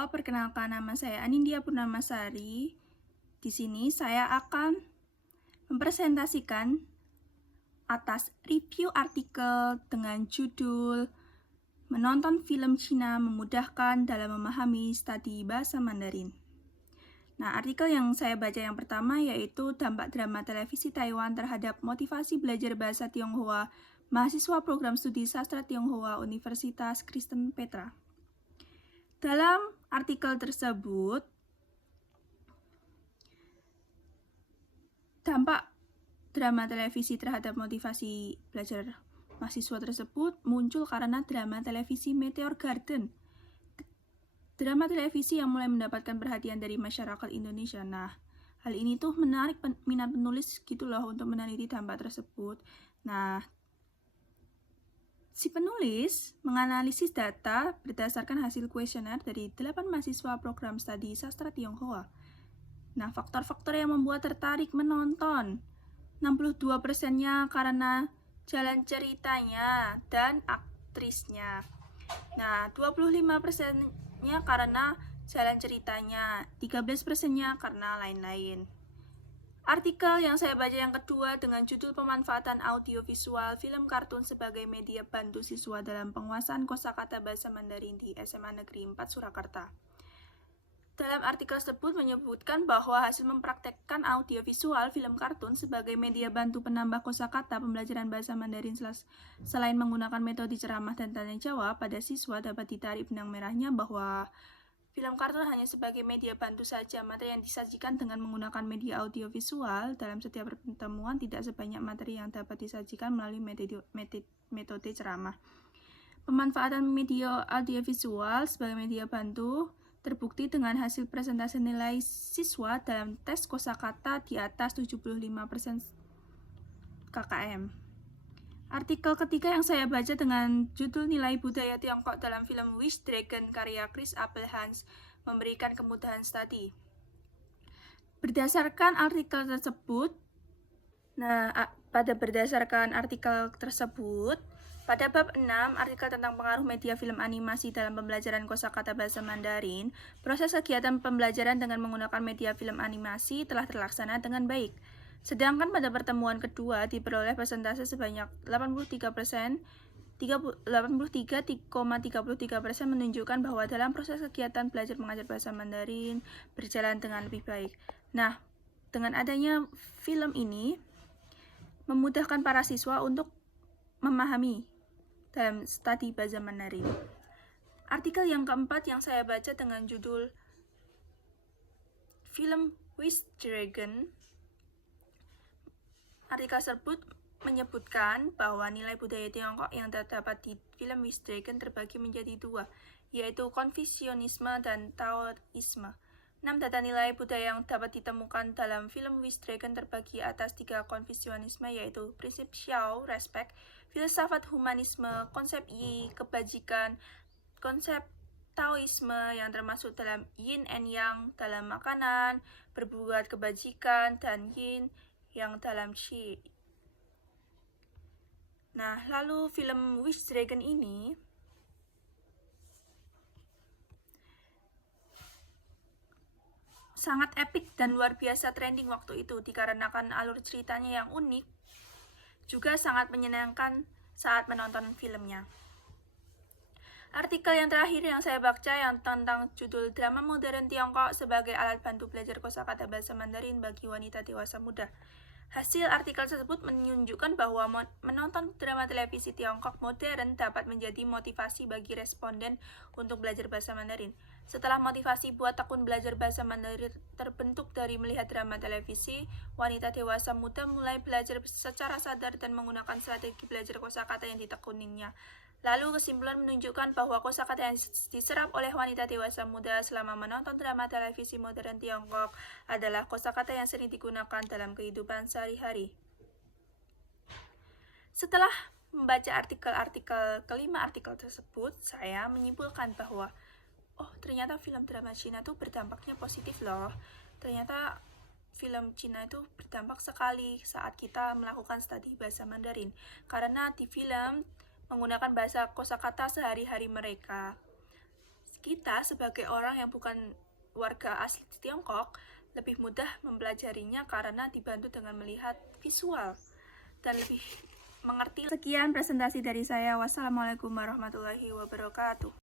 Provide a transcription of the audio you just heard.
Halo, perkenalkan nama saya Anindya Purnamasari. Di sini saya akan mempresentasikan atas review artikel dengan judul Menonton Film Cina Memudahkan Dalam Memahami Studi Bahasa Mandarin. Nah, artikel yang saya baca yang pertama yaitu Dampak Drama Televisi Taiwan Terhadap Motivasi Belajar Bahasa Tionghoa Mahasiswa Program Studi Sastra Tionghoa Universitas Kristen Petra. Dalam artikel tersebut, dampak drama televisi terhadap motivasi belajar mahasiswa tersebut muncul karena drama televisi Meteor Garden. Drama televisi yang mulai mendapatkan perhatian dari masyarakat Indonesia. Nah, hal ini tuh menarik minat penulis gitu loh untuk meneliti dampak tersebut. Nah, si penulis menganalisis data berdasarkan hasil kuesioner dari 8 mahasiswa program studi sastra Tionghoa. Nah, faktor-faktor yang membuat tertarik menonton, 62%-nya karena jalan ceritanya dan aktrisnya. Nah, 25%-nya karena jalan ceritanya, 13%-nya karena lain-lain. Artikel yang saya baca yang kedua dengan judul Pemanfaatan Audiovisual Film Kartun sebagai Media Bantu Siswa dalam Penguasaan Kosakata Bahasa Mandarin di SMA Negeri 4 Surakarta. Dalam artikel tersebut menyebutkan bahwa hasil mempraktekkan audiovisual film kartun sebagai media bantu penambah kosakata pembelajaran bahasa Mandarin selain menggunakan metode ceramah dan tanya jawab pada siswa dapat ditarik benang merahnya bahwa film kartun hanya sebagai media bantu saja. Materi yang disajikan dengan menggunakan media audiovisual dalam setiap pertemuan tidak sebanyak materi yang dapat disajikan melalui metode ceramah. Pemanfaatan media audiovisual sebagai media bantu terbukti dengan hasil presentasi nilai siswa dalam tes kosakata di atas 75% KKM. Artikel ketiga yang saya baca dengan judul Nilai Budaya Tiongkok dalam film Wish Dragon karya Chris Appelhans memberikan kemudahan studi. Berdasarkan artikel tersebut, pada bab 6, artikel tentang pengaruh media film animasi dalam pembelajaran kosakata bahasa Mandarin, proses kegiatan pembelajaran dengan menggunakan media film animasi telah terlaksana dengan baik. Sedangkan pada pertemuan kedua diperoleh persentase sebanyak 83%, 83,33% menunjukkan bahwa dalam proses kegiatan belajar mengajar bahasa Mandarin berjalan dengan lebih baik. Nah, dengan adanya film ini memudahkan para siswa untuk memahami dalam studi bahasa Mandarin. Artikel yang keempat yang saya baca dengan judul Film Wish Dragon. Artikel tersebut menyebutkan bahwa nilai budaya Tiongkok yang terdapat di film Wish Dragon terbagi menjadi dua, yaitu Konfusianisme dan Taoisme. 6 data nilai budaya yang dapat ditemukan dalam film Wish Dragon terbagi atas 3 Konfusianisme, yaitu prinsip Xiao, respect, filsafat humanisme, konsep Yi, kebajikan, konsep Taoisme yang termasuk dalam Yin and Yang dalam makanan, berbuat kebajikan, dan Yin yang dalam Qi. Nah, lalu film Wish Dragon ini sangat epik dan luar biasa trending waktu itu dikarenakan alur ceritanya yang unik, juga sangat menyenangkan saat menonton filmnya. Artikel yang terakhir yang saya baca yang tentang judul Drama Modern Tiongkok sebagai alat bantu belajar kosakata bahasa Mandarin bagi wanita dewasa muda. Hasil artikel tersebut menunjukkan bahwa menonton drama televisi Tiongkok modern dapat menjadi motivasi bagi responden untuk belajar bahasa Mandarin. Setelah motivasi buat tekun belajar bahasa Mandarin terbentuk dari melihat drama televisi, wanita dewasa muda mulai belajar secara sadar dan menggunakan strategi belajar kosakata yang ditekuninya. Lalu kesimpulan menunjukkan bahwa kosakata yang diserap oleh wanita dewasa muda selama menonton drama televisi modern Tiongkok adalah kosakata yang sering digunakan dalam kehidupan sehari-hari. Setelah membaca artikel kelima artikel tersebut, saya menyimpulkan bahwa ternyata film drama Cina itu berdampaknya positif loh. Ternyata film Cina itu berdampak sekali saat kita melakukan studi bahasa Mandarin. Karena di film menggunakan bahasa kosakata sehari-hari mereka. kita sebagai orang yang bukan warga asli Tiongkok lebih mudah mempelajarinya karena dibantu dengan melihat visual dan lebih mengerti. Sekian presentasi dari saya. Wassalamualaikum warahmatullahi wabarakatuh.